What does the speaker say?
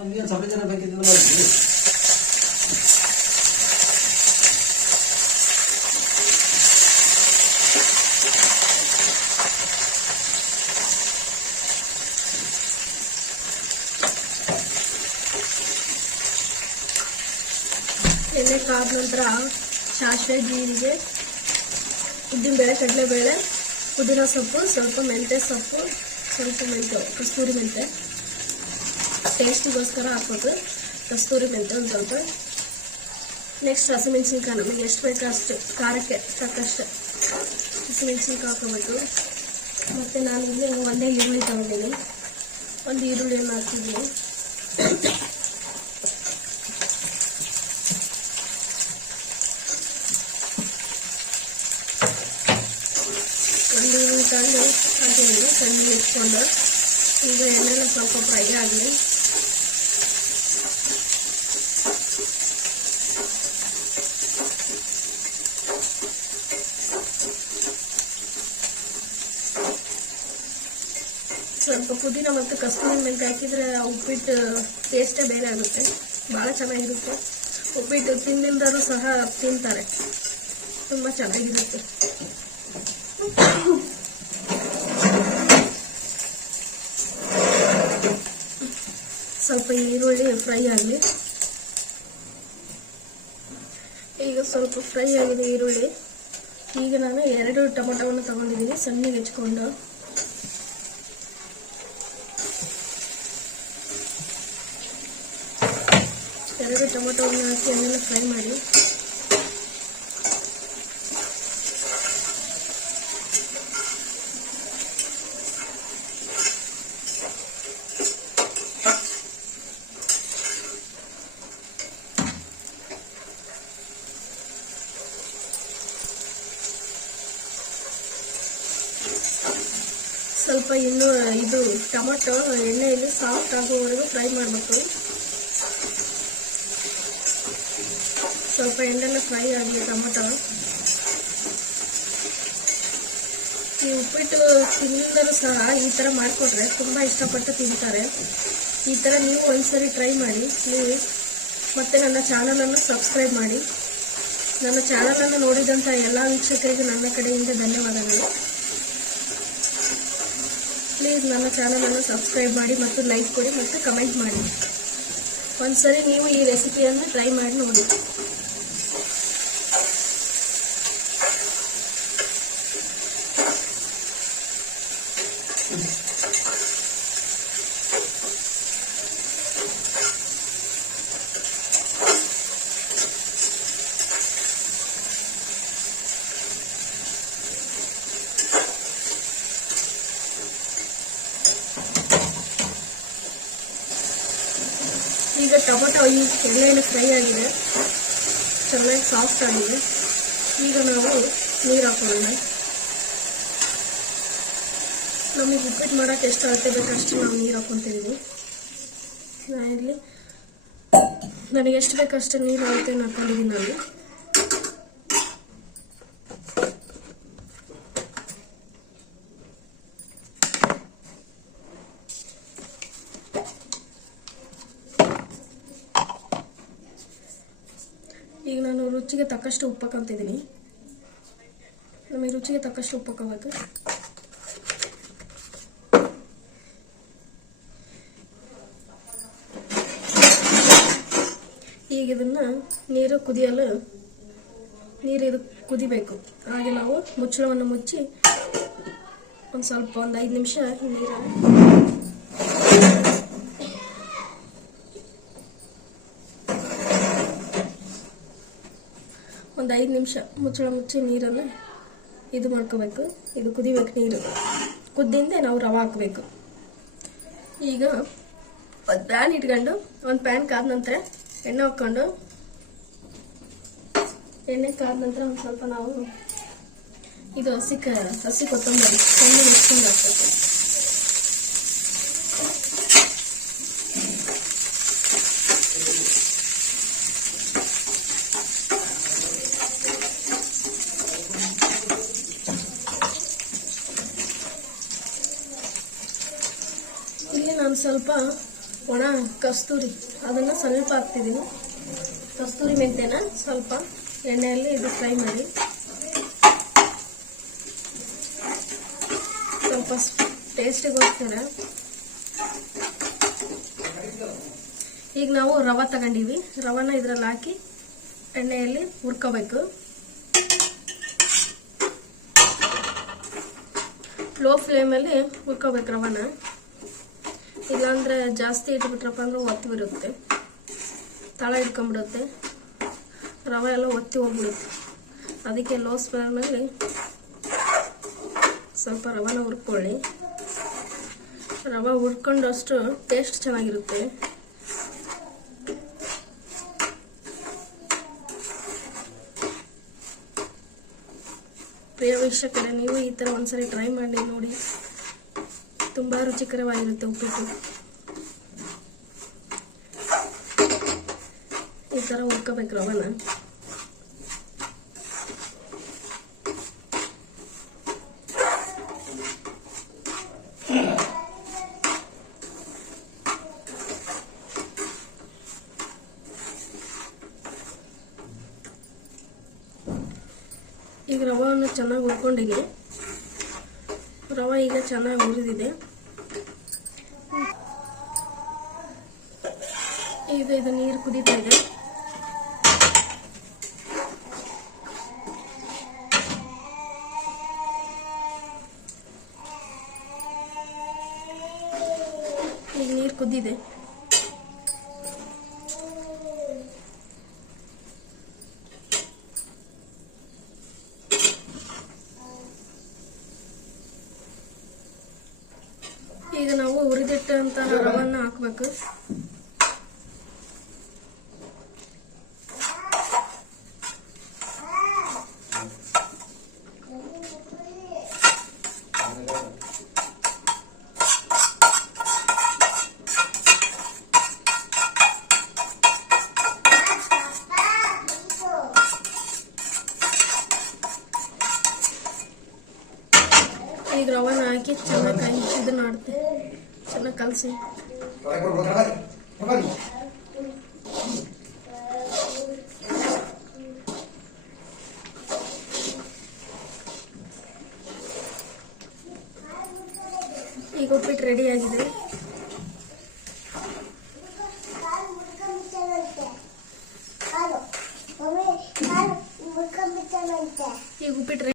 ಅಲ್ಲಿ ಸಭೆ ಜನ ಬೇಕಿದ್ರೆ ಮಾಡಿ ಎಣ್ಣೆ ಕಾದ ನಂತರ ಸಾಸಿವೆ, ಜೀರಿಗೆ, ಉದ್ದಿನಬೇಳೆ, ಕಡಲೆಬೇಳೆ, ಪುದೀನ ಸೊಪ್ಪು, ಸ್ವಲ್ಪ ಮೆಂತ್ಯ ಸೊಪ್ಪು, ಸ್ವಲ್ಪ ಕಸ್ತೂರಿ ಮೆಂತ್ಯ ಟೇಸ್ಟಿಗೋಸ್ಕರ ಹಾಕೋದು. ಕಸ್ತೂರಿ ಮೆಂತ್ಯ ಒಂದು ಸ್ವಲ್ಪ. ನೆಕ್ಸ್ಟ್ ಹಸಿಮೆಣಸಿನ್ಕಾಯಿ ನಮಗೆ ಎಷ್ಟು ಬೇಕೋ ಅಷ್ಟು ಖಾರಕ್ಕೆ ತಕ್ಕಷ್ಟು ಹಸಿಮೆಣಸಿನ್ಕಾಯಿ ಹಾಕೋಬೇಕು. ಮತ್ತು ನಾನು ಇಲ್ಲಿ ಒಂದೇ ಈರುಳ್ಳಿ ತಗೊಂಡಿದ್ದೀನಿ. ಒಂದು ಈರುಳ್ಳಿಯನ್ನು ಹಾಕಿದ್ದೀನಿ. ಒಂದು ಈರುಳ್ಳಿ ತಗೊಂಡು ಹಾಕಿದ್ದೀನಿ. ಸಣ್ಣ ಇಟ್ಕೊಂಡು ಈಗ ಎಣ್ಣೆಲ್ಲ ಸ್ವಲ್ಪ ಫ್ರೈ ಆಗಲಿ. ಸ್ವಲ್ಪ ಪುದೀನ ಮತ್ತು ಕಸ್ತೂರಿ ಮೆಂತ್ಯ ಹಾಕಿದರೆ ಉಪ್ಪಿಟ್ಟು ಟೇಸ್ಟೇ ಬೇರೆ ಆಗುತ್ತೆ, ಭಾಳ ಚೆನ್ನಾಗಿರುತ್ತೆ. ಉಪ್ಪಿಟ್ಟು ತಿಂದಿಲ್ಲದರೂ ಸಹ ತಿಂತಾರೆ, ತುಂಬ ಚೆನ್ನಾಗಿರುತ್ತೆ. ಸ್ವಲ್ಪ ಈರುಳ್ಳಿ ಫ್ರೈ ಆಗಲಿ. ಈಗ ಸ್ವಲ್ಪ ಫ್ರೈ ಆಗಿದೆ ಈರುಳ್ಳಿ. ಈಗ ನಾನು 2 ಟೊಮೊಟೊವನ್ನು ತಗೊಂಡಿದ್ದೀನಿ, ಸಣ್ಣಗೆ ಹೆಚ್ಕೊಂಡು. ಎರಡು ಟೊಮೊಟೊವನ್ನು ಹಾಕಿ ಅದನ್ನೆಲ್ಲ ಫ್ರೈ ಮಾಡಿ. ಸ್ವಲ್ಪ ಇನ್ನೂ ಇದು ಟೊಮೊಟೊ ಎಣ್ಣೆಯಲ್ಲಿ ಸಾಫ್ಟ್ ಆಗೋವರೆಗೂ ಫ್ರೈ ಮಾಡಬೇಕು. ಸ್ವಲ್ಪ ಎಣ್ಣೆಲ್ಲ ಫ್ರೈ ಆಗಲಿ ಟೊಮೊಟೊ. ಈ ಉಪ್ಪಿಟ್ಟು ತಿಂದರೂ ಸಹ ಈ ಥರ ಮಾಡಿಕೊಟ್ರೆ ತುಂಬ ಇಷ್ಟಪಟ್ಟು ತಿಂತಾರೆ. ಈ ಥರ ನೀವು ಒಂದ್ಸರಿ ಟ್ರೈ ಮಾಡಿ ಪ್ಲೀಸ್. ಮತ್ತು ನನ್ನ ಚಾನಲನ್ನು ಸಬ್ಸ್ಕ್ರೈಬ್ ಮಾಡಿ. ನನ್ನ ಚಾನಲನ್ನು ನೋಡಿದಂಥ ಎಲ್ಲ ವೀಕ್ಷಕರಿಗೂ ನನ್ನ ಕಡೆಯಿಂದ ಧನ್ಯವಾದಗಳು. ಪ್ಲೀಸ್ ನನ್ನ ಚಾನಲನ್ನು ಸಬ್ಸ್ಕ್ರೈಬ್ ಮಾಡಿ ಮತ್ತು ಲೈಕ್ ಕೊಡಿ ಮತ್ತು ಕಮೆಂಟ್ ಮಾಡಿ. ಒಂದ್ಸರಿ ನೀವು ಈ ರೆಸಿಪಿಯನ್ನು ಟ್ರೈ ಮಾಡಿ ನೋಡಿ. ಈಗ ಟೊಮೊಟೊ ಈ ಎಣ್ಣೆಯಲ್ಲಿ ಫ್ರೈ ಆಗಿದೆ, ಚೆನ್ನಾಗಿ ಸಾಫ್ಟ್ ಆಗಿದೆ. ಈಗ ನಾವು ನೀರು ಹಾಕೊಳ್ಳೋಣ. ನಮಗೆ ಉಪ್ಪಿಟ್ಟು ಮಾಡೋಕ್ಕೆ ಎಷ್ಟು ಅಳತೆ ಬೇಕಷ್ಟು ನಾವು ನೀರು ಹಾಕೊತಿದ್ದೀವಿ. ನಾನಿಲ್ಲಿ ನನಗೆ ಎಷ್ಟು ಬೇಕಷ್ಟು ನೀರು ಅಳತೆಯನ್ನು ಹಾಕೊಂಡಿದ್ದೀನಿ ನಾನು. ಈಗ ನಾನು ರುಚಿಗೆ ತಕ್ಕಷ್ಟು ಉಪ್ಪು ಹಾಕೊಂತಿದ್ದೀನಿ. ನಮಗೆ ರುಚಿಗೆ ತಕ್ಕಷ್ಟು ಉಪ್ಪು ಹಾಕೋಬೇಕು. ಈಗ ಇದನ್ನು ನೀರು ಇದು ಕುದಿಬೇಕು. ಹಾಗೆ ನಾವು ಮುಚ್ಚಳವನ್ನು ಮುಚ್ಚಿ ಒಂದು 5 ನಿಮಿಷ ಒಂದು 5 ನಿಮಿಷ ಮುಚ್ಚಳ ಮುಚ್ಚಿ ನೀರನ್ನು ಇದು ಮಾಡ್ಕೋಬೇಕು. ಇದು ಕುದಿಬೇಕು. ನೀರು ಕುದ್ದಿಂದೆ ನಾವು ರವೆ ಹಾಕಬೇಕು. ಈಗ ಒಂದು ಪ್ಯಾನ್ ಇಟ್ಕೊಂಡು ಒಂದು ಪ್ಯಾನ್ ಕಾದ ನಂತರ ಎಣ್ಣೆ ಹಾಕ್ಕೊಂಡು, ಎಣ್ಣೆ ಕಾದ ನಂತರ ಒಂದು ಸ್ವಲ್ಪ ನಾವು ಇದು ಹಸಿ ಕೊತ್ತಂಬರಿ ಸಣ್ಣ ಮಿಕ್ಸ್ಕೊಂಡು ಹಾಕ್ಬೇಕು. ಇಲ್ಲಿ ನಾನು ಸ್ವಲ್ಪ ಒಣ ಕಸ್ತೂರಿ ಅದನ್ನು ಸ್ವಲ್ಪ ಹಾಕ್ತಿದ್ದೀನಿ. ಕಸ್ತೂರಿ ಮೆಂತ್ಯನ ಸ್ವಲ್ಪ ಎಣ್ಣೆಯಲ್ಲಿ ಇದು ಫ್ರೈ ಮಾಡಿ ಸ್ವಲ್ಪ ಟೇಸ್ಟಿಗೋಸ್ಕರ. ಈಗ ನಾವು ರವೆ ತಗೊಂಡಿವಿ, ರವನ ಇದ್ರಲ್ಲಿ ಹಾಕಿ ಎಣ್ಣೆಯಲ್ಲಿ ಹುರ್ಕೋಬೇಕು. ಲೋ ಫ್ಲೇಮಲ್ಲಿ ಹುರ್ಕೋಬೇಕು ರವನ, ಇಲ್ಲಾಂದರೆ ಜಾಸ್ತಿ ಇಟ್ಬಿಟ್ರಪ್ಪ ಅಂದ್ರೆ ಒತ್ತಿ ಬಿಡುತ್ತೆ, ತಳ ಇಟ್ಕೊಂಡ್ಬಿಡುತ್ತೆ, ರವೆ ಎಲ್ಲ ಒತ್ತಿ ಹೋಗ್ಬಿಡುತ್ತೆ. ಅದಕ್ಕೆ ಲೋ ಫ್ಲೇಮಲ್ಲಿ ಸ್ವಲ್ಪ ರವೆನ ಹುರ್ಕೊಳ್ಳಿ. ರವೆ ಹುರ್ಕೊಂಡಷ್ಟು ಟೇಸ್ಟ್ ಚೆನ್ನಾಗಿರುತ್ತೆ. ಪ್ರಿಯ ವೀಕ್ಷಕರೇ, ನೀವು ಈ ಥರ ಒಂದ್ಸರಿ ಟ್ರೈ ಮಾಡಿ ನೋಡಿ, ತುಂಬ ರುಚಿಕರವಾಗಿರುತ್ತೆ ಉಪ್ಪಿಟ್ಟು. ಈ ಥರ ಹುರ್ಕೋಬೇಕು ರವನ. ಈಗ ರವೆಯನ್ನು ಚೆನ್ನಾಗಿ ಹುರ್ಕೊಂಡಿನಿ. ರವೆ ಈಗ ಚೆನ್ನಾಗಿ ಹುರಿದಿದೆ. ಈಗ ಇದು ನೀರು ಕುದೀತಾ ಇದೆ. ಈಗ ನೀರು ಕುದ್ದಿದೆ. ಈಗ ನಾವು ಹುರಿದಿಟ್ಟಂತಹ ರವನ್ನ ಹಾಕ್ಬೇಕು. ಈಗ ರವನ ಹಾಕಿ ಚೆನ್ನಾಗಿ ಇದನ್ನ ಆಡುತ್ತೆ, ಚೆನ್ನಾಗಿ ಕಲಸಿ. ಈಗ ಉಪ್ಪಿಟ್ಟು ರೆಡಿ ಆಗಿದೆ.